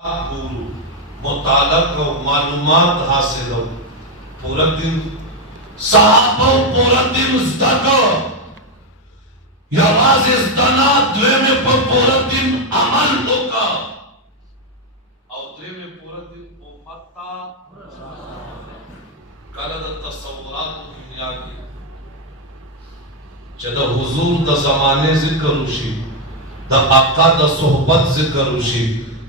گورو مطالعہ کو معلومات حاصل ہو پورا دن صحابہ پورا دن ازدکو یواز ازدنا دوے میں پورا دن عمل ہوگا اور دوے میں پورا دن امتا کلد تصورات دنیا کی جدا حضور دا زمانے ذکر ہوشی دا آقا دا صحبت ذکر ہوشی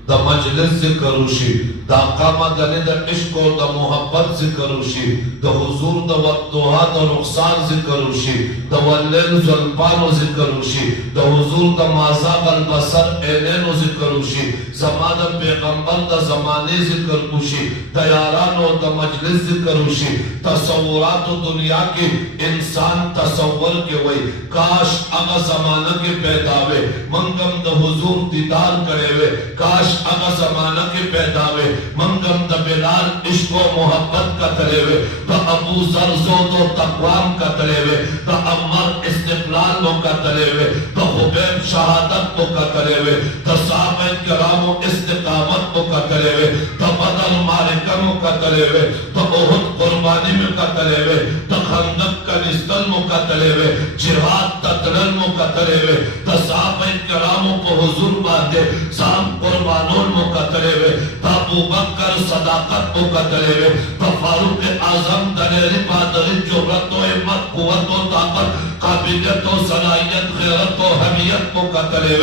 دا مجلس ذکر ہوشی دا آقا مدنی دا عشق و دا محبت ذکر ہوشی دا حضور دا وقتوہا دا رخصان ذکر ہوشی دا واللین ظلپان ذکر ہوشی دا حضور دا مازاق البصر اینین ذکر ہوشی زمان پیغمبر دا زمانے ذکر ہوشی دا یاران و دا مجلس ذکر ہوشی تصورات و دنیا کی انسان تصور کے وئی کاش اگا زمانہ کے پیداوے منگم دا حضور دیدار کرے وے کاش اگا زمانہ کے پیداوے منگم دا بلال عشق و محبت کا تلے دا ابو ذر زود و تقوام کا تلے دا عمر استقلال کا تلے دا حبیب شہادت کا تلے دا صحابہ کرام استقامت کا تلے دا بدر مارکم کا تلے دا احد قربانی میں کا تلے دا خندق کا نستل کا تلے جہاد تدرل کا تلے دا صحابہ کرام کو حضور باندے سام قربانون کا تلے دا ابو بکر صداقت کو قتلے تو فاروق اعظم دلیری بادری جرت و حمت قوت و طاقت قابلیت و صلاحیت غیرت و حمیت کو قتلے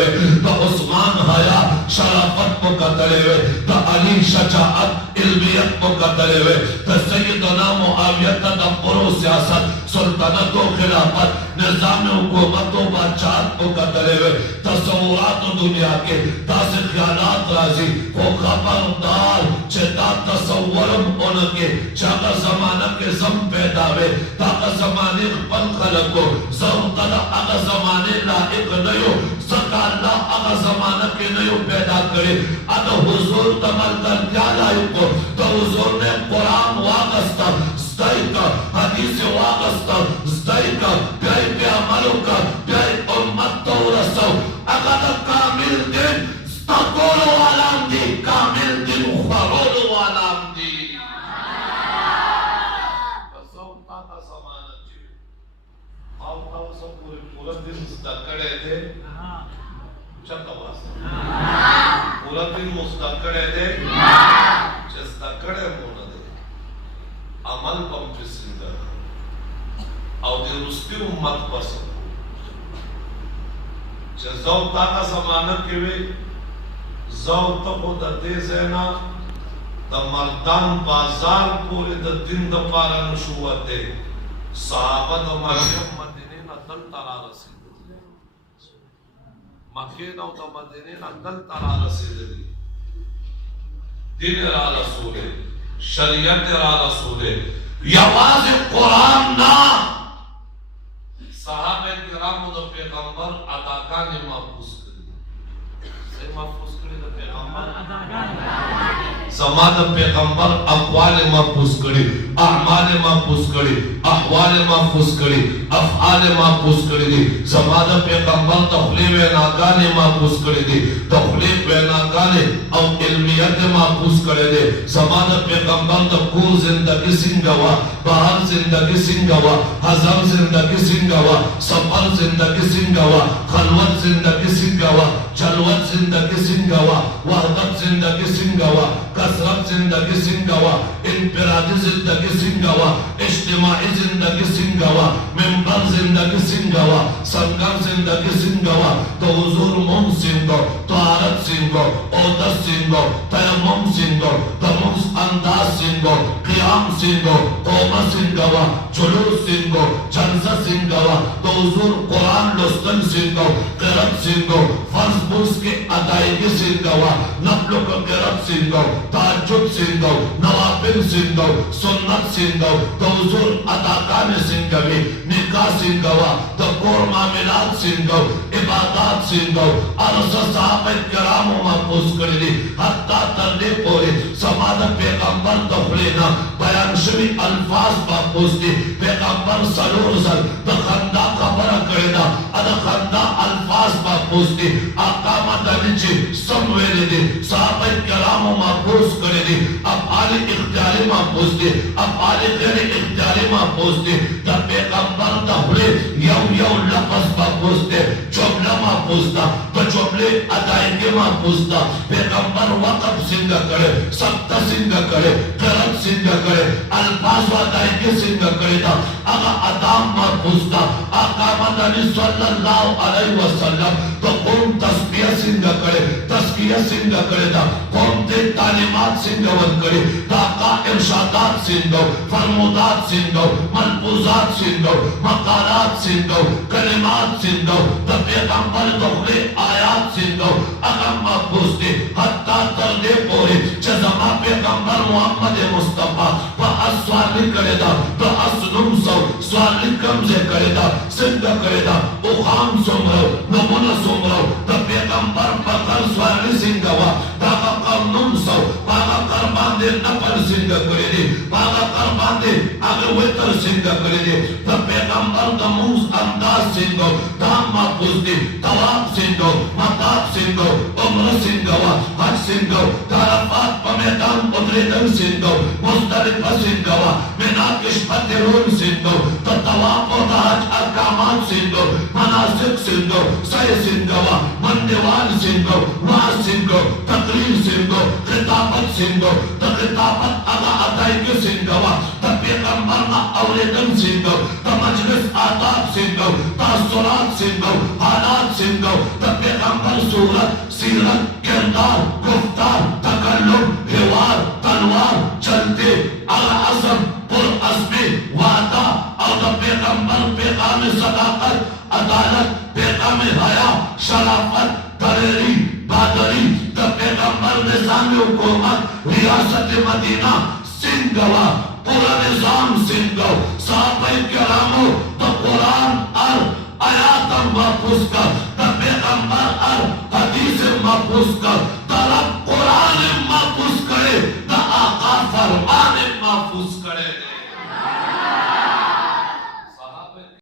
تو عثمان حیا شرافت کو قتلے تو علی شجاعت علمیت کو قتلے تو سیدنا معاویت تدبر و سیاست سلطنت و خلافت نظام حکومت و بادشاہت کو قتلے تصورات و دنیا کے تاثر خیالات رازی کو خبردار چھتا تصورم انکے چاہتا زمانہ کے زم پیداوے تاکہ زمانے پن خلقو زم قدر اگا زمانے لائق نیو سکا اللہ اگا زمانہ کے نیو پیدا کرے اگا حضور تمل کر کیا لائقو تو حضور نے قرآن واغستا زدائی کا حدیث واغستا زدائی کا پیائی پہ عملوں کا پیائی امت تو رسو اگا دا کامل دن ستاکولو علام دی کامل دن خرولو علام دی بسوتا کا سمانہ چیئے آوتا وہ سب پورا دن مستقڑے تھے چکا واسطہ پورا دن مستقڑے تھے چستقڑے مونا دے عمل پم پسندر او دی رستی امت پسند چزوتا کا سمانہ کیوے زوتا کو دا دے زینا دا مردان بازار پورے دا دن دا پارا نشوت دے صحابہ دا مریم مدینین دل ترا رسی مکین او دا مدینین دل ترا رسی دین را رسولے شریعت را رسولے یواز قرآن نا صحابہ کرام دا پیغمبر اداکان محفوظ کری سے محفوظ کری دا پیغمبر زمان دا پیغمبر اقوال محفوظ کری اعمال محفوظ کری احوال محفوظ کری افعال محفوظ کری دی زمان دا پیغمبر تخلیب ناکان محفوظ کری دی تخلیب ناکان او علمیت محفوظ کری دی زمان دا پیغمبر دا کور زندگی سنگوا باہر زندگی سنگوا حضر زندگی سنگوا سفر زندگی سنگوا خلوت زندگی سنگوا جلوت زندگی سنگوا وحدت زندگی سنگوا کثرت زندگی سنگوا انفرادی زندگی سنگوا اجتماعی زندگی سنگوا ممبر زندگی سنگوا سنگر زندگی سنگوا تو حضور مم سنگو طہارت سنگو عودت سنگو تیمم سنگو تمس انداز سنگو قیام سنگو قوم سنگوا جلوس سنگو جلسہ سنگوا تو حضور قرآن لستن سنگو قرب سنگو فرض بوس کے ادائیگی سنگوا نفلو کا قرب سنگو تحجد سنگو نوافل سنگو سنت سنگو تو حضور اداکان سنگوی نکاح سنگوا تو کور معاملات سنگو عبادات سنگو عرصہ صحابہ کرام محفوظ کردی حتی تردی پوری سمادہ پیغمبر دخلینا بیان شوی الفاظ محفوظ دی پیغمبر سلور زل دخندہ خبر کردہ ادخندہ الفاظ محفوظ محفوظ دی آقا مدنی چی سمویلی دی صحابہ کرام محفوظ کرے دی افعال اختیاری محفوظ دی افعال غیر اختیاری محفوظ دی دا پیغمبر دا ہوئے یو لفظ محفوظ دی جملہ محفوظ دا دا جملے ادائیگی محفوظ دا پیغمبر وقف سنگا کرے سبتہ سنگا کرے قرد سنگا کرے الفاظ و ادائیگی سنگا کرے دا اگا ادام محفوظ دا آقا مدنی صلی اللہ علیہ وسلم تو قوم تسبیح سنگا کرے تسکیہ سنگا کرے دا قوم تے تعلیمات سنگا ون کرے دا آقا ارشادات سنگا فرمودات سنگا ملفوظات سنگا مقالات سنگا کلمات سنگا دا پیغمبر دخلے آیات سنگا اگم محفوظ دے حتی تردے پورے چزما پیغمبر محمد مصطفیٰ با اسوالی کرے دا با اسنم سو سوالی کمزے کرے دا سنگا کرے دا اخام سمرو نمون سمرو دا پیغمبر پکر سوالی سنگا وا دا قرنم سو باغا قربان دے نفر سنگا کرے دی باغا قربان دے اگر ویتر سنگا کرے دی دا پیغمبر دا موز انداز سنگا دا محفوظ دی تواب سنگا مطاب سنگا عمر سنگا وا حج سنگا دارفات پمیدان ادریدن سنگا مزدلفہ سنگا وا مناکش پترون سنگا دا تواب و دا حج ارکامات سنگا مناسک سنگا سی سنگا وا مندوان سنگا وار سنگا تقریر سنگا خطابت سنگا دا خطابت اگا ادائیگی سنگا وا دا پیغمبرنا اولیدن سنگا دا مجلس آداب سنگا تاثرات سنگا حالات سنگا دا پیغمبر صورت سیرت کردار گفتار تکلم حوار تلوار چلتے اگا عظم پر عظمی وعدہ اور دا پیغمبر پیغام صداقت عدالت پیغام حیا شرافت دریری بادری دا پیغمبر نظام حکومت ریاست مدینہ سنگوا پورا نظام سنگو صحابہ کرامو دا قرآن اور آیات محفوظ کر دا پیغمبر اور حدیث محفوظ کر دا رب قرآن محفوظ کرے دا آقا فرمان محفوظ کرے